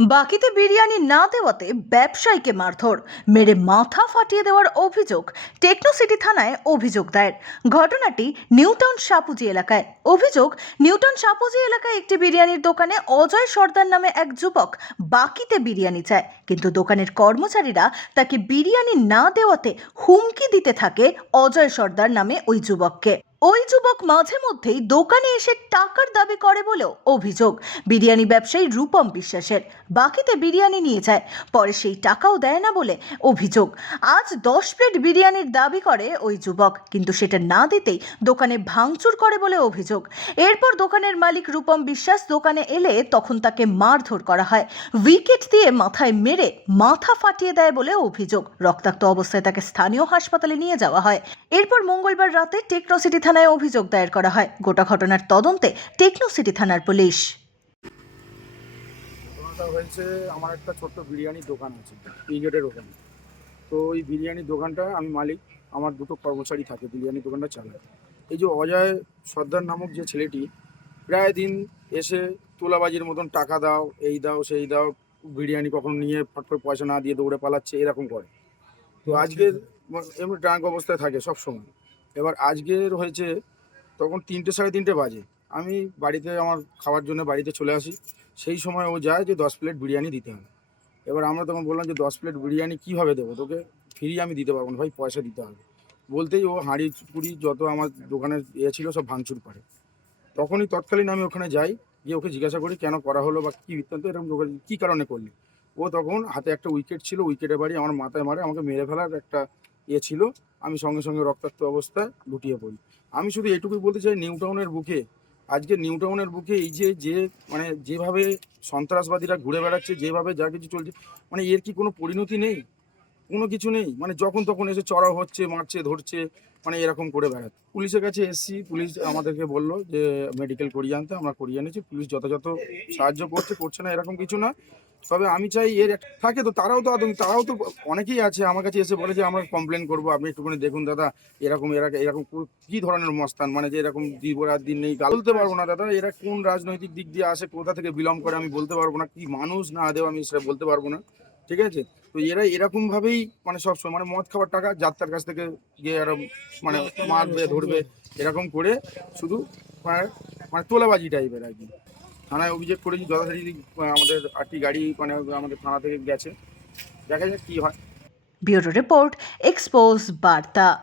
বাকিতে বিরিয়ানি না দেওয়াতে ব্যবসায়ীকে মারধর, মেরে মাথা ফাটিয়ে দেওয়ার অভিযোগ, টেকনো সিটি থানায় অভিযোগ দায়ের। ঘটনাটি নিউটাউন সাপুজি এলাকায়। অভিযোগ, নিউটাউন সাপুজি এলাকায় একটি বিরিয়ানির দোকানে অজয় সর্দার নামে এক যুবক বাকিতে বিরিয়ানি চায়। কিন্তু দোকানের কর্মচারীরা তাকে বিরিয়ানি না দেওয়াতে হুমকি দিতে থাকে অজয় সর্দার নামে ওই যুবককে। ওই যুবক মাঝে মধ্যেই দোকানে এসে টাকার দাবি করে বলেও অভিযোগ। বিরিয়ানি ব্যবসায়ী রূপম বিশ্বাসের। বাকিতে বিরিয়ানি নিয়ে যায়। পরে সেই টাকাও দেয় না বলে অভিযোগ। আজ দশ প্লেট বিরিয়ানির দাবি করে ওই যুবক। কিন্তু সেটা না দিতেই দোকানে ভাঙচুর করে বলে অভিযোগ। এরপর দোকানের মালিক রূপম বিশ্বাস দোকানে এলে তখন তাকে মারধর করা হয়। উইকেট দিয়ে মাথায় মেরে মাথা ফাটিয়ে দেয় বলে অভিযোগ। রক্তাক্ত অবস্থায় তাকে স্থানীয় হাসপাতালে নিয়ে যাওয়া হয়। এরপর মঙ্গলবার রাতে টেকনো সিটি থানায় অভিযোগ দায়ের করা হয়। গোটা ঘটনার তদন্তে টেকনো সিটি থানার পুলিশ। হয়েছে, আমার একটা ছোট্ট বিরিয়ানির দোকান আছে গেটের ওখানে। তো ওই বিরিয়ানির দোকানটা আমি মালিক, আমার দুটো কর্মচারী থাকে, বিরিয়ানির দোকানটা চালায়। এই যে অজয় সর্দার নামক যে ছেলেটি, প্রায় দিন এসে তোলাবাজির মতন টাকা দাও, এই দাও, সেই দাও, বিরিয়ানি কখনো নিয়ে ফট করে পয়সা না দিয়ে দৌড়ে পালাচ্ছে, এরকম করে। তো আজকের এমনি ট্রাঙ্ক অবস্থায় থাকে সব সময়। এবার আজকের হয়েছে তখন তিনটে সাড়ে তিনটে বাজে। আমি বাড়িতে আমার খাওয়ার জন্য বাড়িতে চলে আসি। সেই সময় ও যায় যে দশ প্লেট বিরিয়ানি দিতে হবে। এবার আমরা তখন বললাম যে দশ প্লেট বিরিয়ানি কীভাবে দেবো? তোকে ফ্রি আমি দিতে পারব না, ভাই পয়সা দিতে হবে। বলতেই ও হাঁড়ি পুড়ি যত আমার দোকানের ইয়ে ছিল সব ভাঙচুর করে। তখনই তৎকালীন আমি ওখানে যাই, গিয়ে ওকে জিজ্ঞাসা করি, কেন করা হলো বা কী বৃত্তান্ত? এরকম কী কারণে করলি? ও তখন হাতে একটা উইকেট ছিল, উইকেটের বাড়ি আমার মাথায় মারে আমাকে মেরে ফেলার একটা ইয়ে ছিল। আমি সঙ্গে সঙ্গে রক্তাক্ত অবস্থায় লুটিয়ে পড়ি। আমি শুধু এটুকুই বলতে চাই, নিউ টাউনের বুকে, আজকে নিউ টাউনের বুকে এই যে যে মানে যেভাবে সন্ত্রাসবাদীরা ঘুরে বেড়াচ্ছে, যেভাবে যা কিছু চলছে মানে এর কি কোনো পরিণতি নেই? কোনো কিছু নেই? মানে যখন তখন এসে চড়াও হচ্ছে, মারছে, ধরছে মানে এরকম করে বেড়াচ্ছে। পুলিশের কাছে এসছি, পুলিশ আমাদেরকে বলল যে, মেডিকেল করিয়ে আনতে, আমরা করিয়ে এনেছি। পুলিশ যথাযথ সাহায্য করছে করছে না, এরকম কিছু না। তবে আমি চাই এর থাকে তো, তারাও তো আদৌ- তারাও তো অনেকেই আছে আমার কাছে এসে বলে যে, আমরা কমপ্লেন করব, আপনি একটুখানি দেখুন দাদা, এরকম, এরা, এরকম কো- ধরনের মস্তান? মানে যে এরকম দিব রাত দিন নেই বলতে পারব না দাদা, এরা কোন রাজনৈতিক দিক দিয়ে আসে, কোথা থেকে বিলম্ব করে আমি বলতে পারব না, কি মানুষ না দেও আমি সেটা বলতে পারব না। ঠিক আছে? তো এরা এরকম ভাবেই মানে সবসময় মানে মদ খাবার টাকা যাত্রার কাছ থেকে গিয়ে এরা মানে মারবে, ধরবে, এরকম করে শুধু মানে মানে তোলাবাজি টাইপের আর কি। থানায় অভিযোগ করেছি যথাযথ আমাদের আটটি গাড়ি মানে আমাদের থানা থেকে গেছে। দেখা যাক কি হয়। ব্যুরো রিপোর্ট, এক্সপোজ বার্তা।